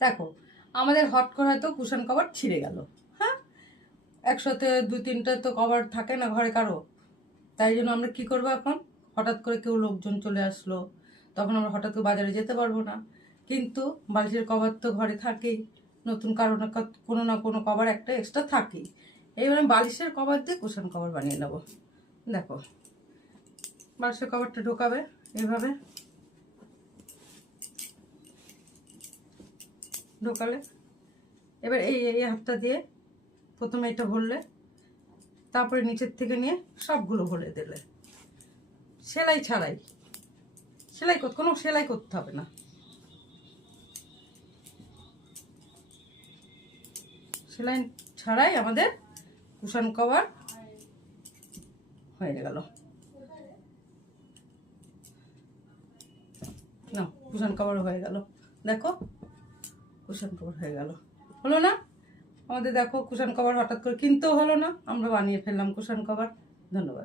দেখো আমাদের হট করে হয়তো কুশন কভার ছিঁড়ে গেল, হ্যাঁ, একসাথে 2-3টা তো কভার থাকে না ঘরে কারো, তাই জন্য আমরা কি করবো এখন, হঠাৎ করে কেউ লোকজন চলে আসলো, তখন আমরা হঠাৎ করে বাজারে যেতে পারবো না, কিন্তু বালিশের কভার তো ঘরে থাকেই, নতুন কারো না কোনো না কোনো কভার একটা এক্সট্রা থাকেই। এইবার আমি বালিশের কভার দিয়ে কুশন কভার বানিয়ে নেবো। দেখো বালিশের কভারটা ঢোকাবে এইভাবে, ঢোকালে এবার এই এই হাতটা দিয়ে প্রথমে এটা ভরলে, তারপরে নিচের থেকে নিয়ে সবগুলো ভরে দিলে, সেলাই ছাড়াই, কোনো সেলাই করতে হবে না, সেলাই ছাড়াই আমাদের কুশন কভার হয়ে গেল। না কুশন কভার হয়ে গেল, দেখো কুশন কভার হয়ে গেল, হলো না আমাদের? দেখো কুশন কভার হঠাৎ করে কিনতেও হলো না, আমরা বানিয়ে ফেললাম কুশন কভার। ধন্যবাদ।